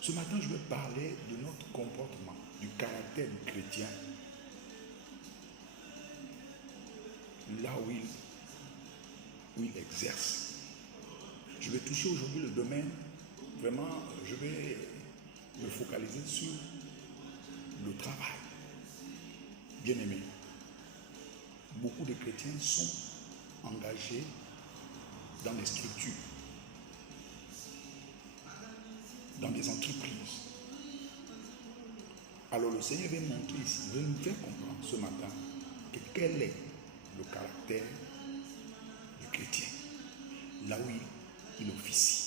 Ce matin, je vais parler de notre comportement, du caractère du chrétien, là où il exerce. Je vais toucher aujourd'hui le domaine, vraiment, je vais me focaliser sur le travail. Bien-aimés, beaucoup de chrétiens sont engagés dans les structures, dans des entreprises. Alors le Seigneur vient montrer ici, il veut nous faire comprendre ce matin que quel est le caractère du chrétien, là où il officie,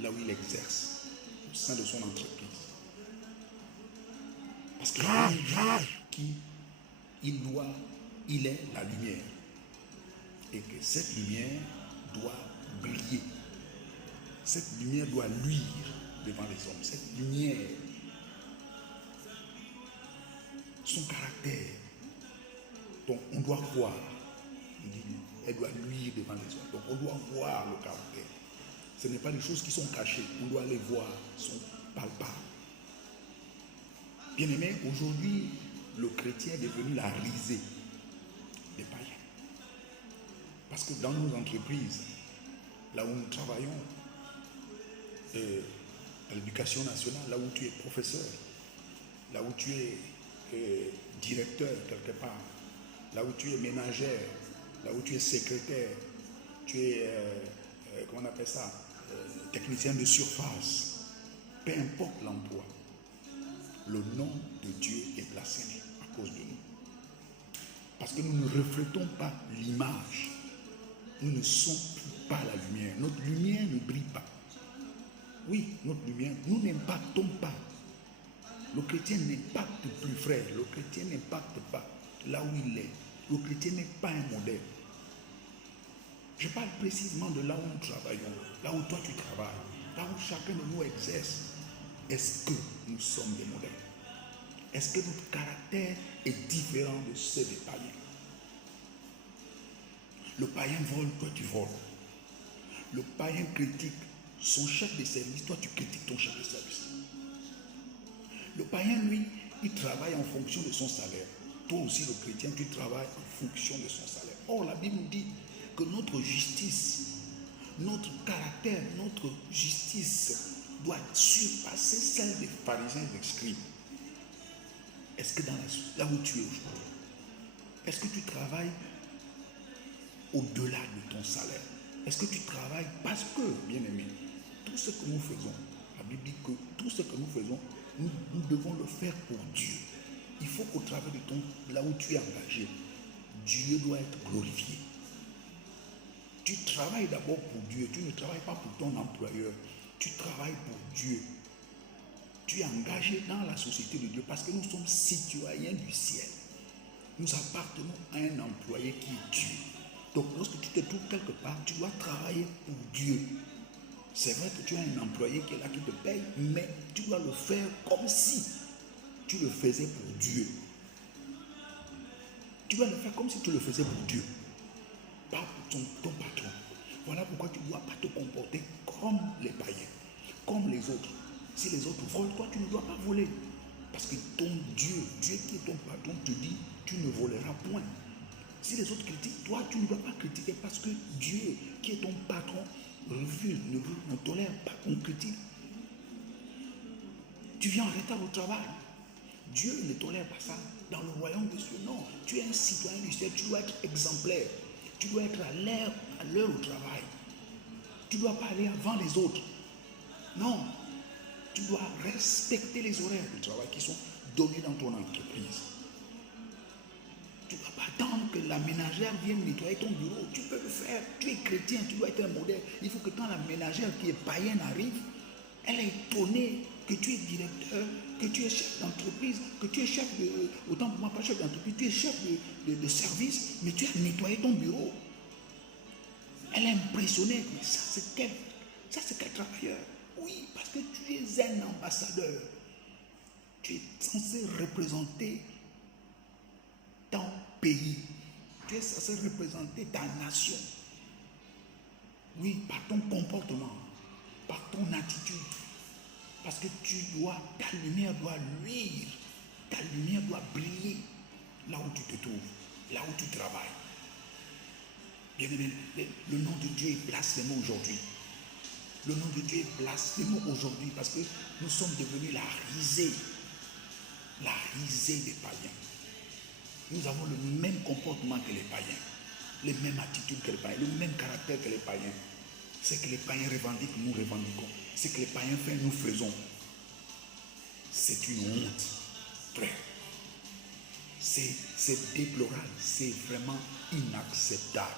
là où il exerce, au sein de son entreprise. Parce qu'il il est la lumière. Et que cette lumière doit briller. Cette lumière doit luire devant les hommes. Cette lumière, son caractère, donc on doit voir. Elle doit luire devant les hommes. Donc on doit voir le caractère. Ce n'est pas des choses qui sont cachées. On doit les voir, sont palpables. Bien-aimé, aujourd'hui, le chrétien est devenu la risée des païens. Parce que dans nos entreprises, là où nous travaillons, à l'éducation nationale, là où tu es professeur, là où tu es directeur quelque part, là où tu es ménagère, là où tu es secrétaire, tu es, comment on appelle ça, technicien de surface, peu importe l'emploi, le nom de Dieu est blasphémé à cause de nous. Parce que nous ne reflétons pas l'image. Nous ne sommes pas la lumière. Notre lumière ne brille pas. Oui, notre lumière, nous n'impactons pas. Le chrétien n'impacte plus, frère. Le chrétien n'impacte pas là où il est. Le chrétien n'est pas un modèle. Je parle précisément de là où nous travaillons, là où toi tu travailles, là où chacun de nous exerce. Est-ce que nous sommes des modèles? Est-ce que notre caractère est différent de ceux des païens? Le païen vole, toi tu voles. Le païen critique son chef de service, toi tu critiques ton chef de service. Le païen, lui, il travaille en fonction de son salaire. Toi aussi, le chrétien, tu travailles en fonction de son salaire. Or, la Bible nous dit que notre justice, notre caractère, notre justice doit surpasser celle des pharisiens et des scribes. Est-ce que là où tu es aujourd'hui, est-ce que tu travailles au-delà de ton salaire? Est-ce que tu travailles parce que, bien aimé, tout ce que nous faisons, la Bible dit que tout ce que nous faisons, nous devons le faire pour Dieu. Il faut qu'au travers de là où tu es engagé, Dieu doit être glorifié. Tu travailles d'abord pour Dieu, tu ne travailles pas pour ton employeur, tu travailles pour Dieu. Tu es engagé dans la société de Dieu parce que nous sommes citoyens du ciel. Nous appartenons à un employé qui est Dieu. Donc lorsque tu te trouves quelque part, tu dois travailler pour Dieu. C'est vrai que tu as un employé qui est là, qui te paye, mais tu dois le faire comme si tu le faisais pour Dieu. Tu dois le faire comme si tu le faisais pour Dieu, pas pour ton patron. Voilà pourquoi tu ne dois pas te comporter comme les païens, comme les autres. Si les autres volent, toi tu ne dois pas voler. Parce que ton Dieu qui est ton patron, te dit, tu ne voleras point. Si les autres critiquent, toi tu ne dois pas critiquer parce que Dieu qui est ton patron refuse, ne tolère pas qu'on critique. Tu viens en retard au travail. Dieu ne tolère pas ça. Dans le royaume de Dieu, non. Tu es un citoyen du ciel, tu dois être exemplaire. Tu dois être à l'heure au travail. Tu ne dois pas aller avant les autres. Non. Tu dois respecter les horaires du travail qui sont donnés dans ton entreprise. Tu ne dois pas attendre que la ménagère vienne nettoyer ton bureau. Tu peux le faire. Tu es chrétien, tu dois être un modèle. Il faut que quand la ménagère qui est païenne arrive, elle est étonnée que tu es directeur, que tu es chef d'entreprise, que tu es chef de... Autant pour moi, pas chef d'entreprise, tu es chef de service, mais tu as nettoyé ton bureau. Elle est impressionnée. Mais ça, c'est quel travailleur? Oui, parce que tu es un ambassadeur. Tu es censé représenter ton pays. Tu es censé représenter ta nation. Oui, par ton comportement, par ton attitude. Parce Parce que ta lumière doit luire, ta lumière doit briller là où tu te trouves, là où tu travailles. Bien-aimé, le nom de Dieu est blasphémé aujourd'hui. Le nom de Dieu est blasphémé aujourd'hui parce que nous sommes devenus la risée des païens. Nous avons le même comportement que les païens, les mêmes attitudes que les païens, le même caractère que les païens. Ce que les païens revendiquent, nous revendiquons. Ce que les païens font, nous faisons. C'est une honte, frère. C'est déplorable, c'est vraiment inacceptable.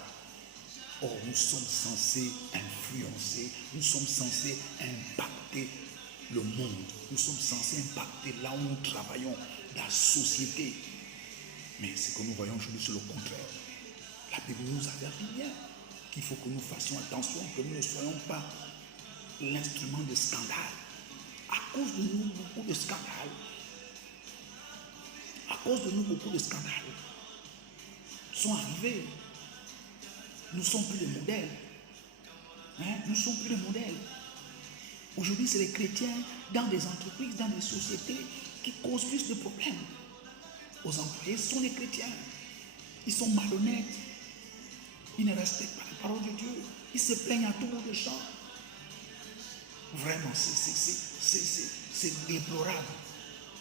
Or, nous sommes censés influencer, nous sommes censés impacter le monde. Nous sommes censés impacter là où nous travaillons, la société. Mais ce que nous voyons aujourd'hui, c'est le contraire. La Bible nous avertit bien qu'il faut que nous fassions attention, que nous ne soyons pas l'instrument de scandale. À cause de nous, beaucoup de scandales. À cause de nous, beaucoup de scandales sont arrivés. Nous ne sommes plus les modèles. Nous ne sommes plus les modèles. Aujourd'hui, c'est les chrétiens dans des entreprises, dans des sociétés qui causent plus de problèmes. Aux employés, ce sont les chrétiens. Ils sont malhonnêtes. Ils ne respectent pas la parole de Dieu. Ils se plaignent à tout bout de champ. Vraiment, c'est déplorable.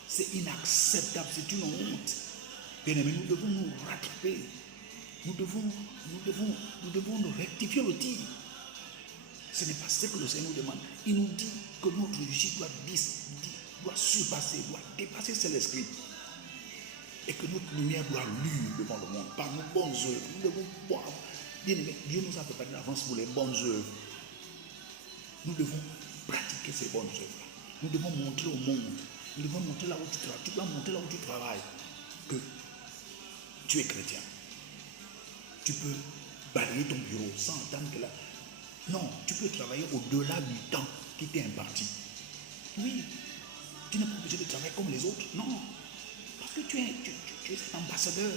C'est inacceptable. C'est une honte. Bien-aimés, nous devons nous rattraper. Nous devons nous rectifier le tir. Ce n'est pas ce que le Seigneur nous demande. Il nous dit que notre réussite doit surpasser, doit dépasser celle l'esprit. Et que notre lumière doit luire devant le monde par nos bonnes œuvres. Nous devons voir. Bien aimé, Dieu nous a préparé d'avance pour les bonnes œuvres. Nous devons pratiquer ces bonnes œuvres. Nous devons montrer au monde. Nous devons montrer là où tu travailles. Tu dois montrer là où tu travailles que tu es chrétien. Tu peux balayer ton bureau sans attendre que là. Non, tu peux travailler au-delà du temps qui t'est imparti. Oui, tu n'es pas obligé de travailler comme les autres. Non, parce que tu es un ambassadeur.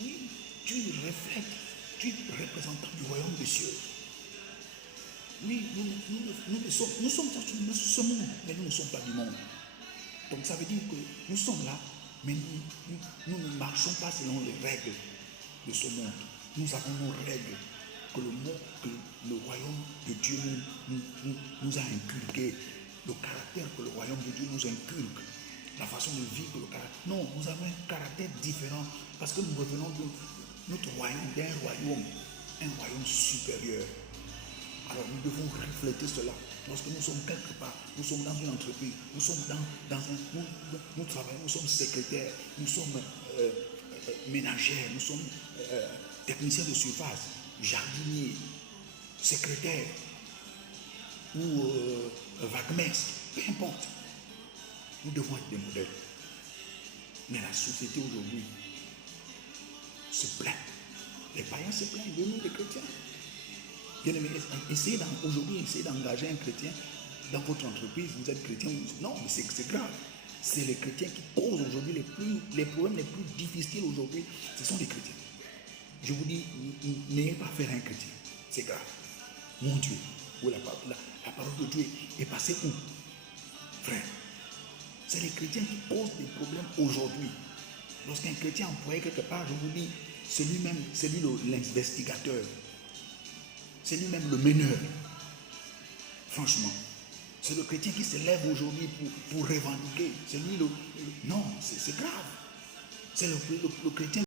Oui, tu reflètes, tu es représentant du royaume des cieux. Oui, nous sommes de ce monde, mais nous ne sommes pas du monde. Donc ça veut dire que nous sommes là, mais nous ne marchons pas selon les règles de ce monde. Nous avons nos règles que le royaume de Dieu nous a inculquées, le caractère que le royaume de Dieu nous inculque, la façon de vivre le caractère. Non, nous avons un caractère différent parce que nous revenons de notre royaume, d'un royaume, un royaume supérieur. Alors nous devons refléter cela. Lorsque nous sommes quelque part, nous sommes dans une entreprise, nous sommes nous travaillons, nous sommes secrétaires, nous sommes ménagères, nous sommes techniciens de surface, jardiniers, secrétaires ou vaguemestres, peu importe. Nous devons être des modèles. Mais la société aujourd'hui se plaint. Les païens se plaignent de nous, les chrétiens. Aujourd'hui, essayez d'engager un chrétien dans votre entreprise. Vous êtes chrétien. Non, mais c'est grave. C'est les chrétiens qui causent aujourd'hui les problèmes les plus difficiles aujourd'hui. Ce sont les chrétiens. Je vous dis, n'ayez pas affaire à un chrétien. C'est grave. Mon Dieu, où la parole de Dieu est passée où? Frère, c'est les chrétiens qui posent des problèmes aujourd'hui. Lorsqu'un chrétien employé quelque part, je vous dis, c'est lui-même, c'est lui l'investigateur. C'est lui-même le meneur. Franchement, c'est le chrétien qui se lève aujourd'hui pour revendiquer. C'est lui non, c'est grave. C'est le chrétien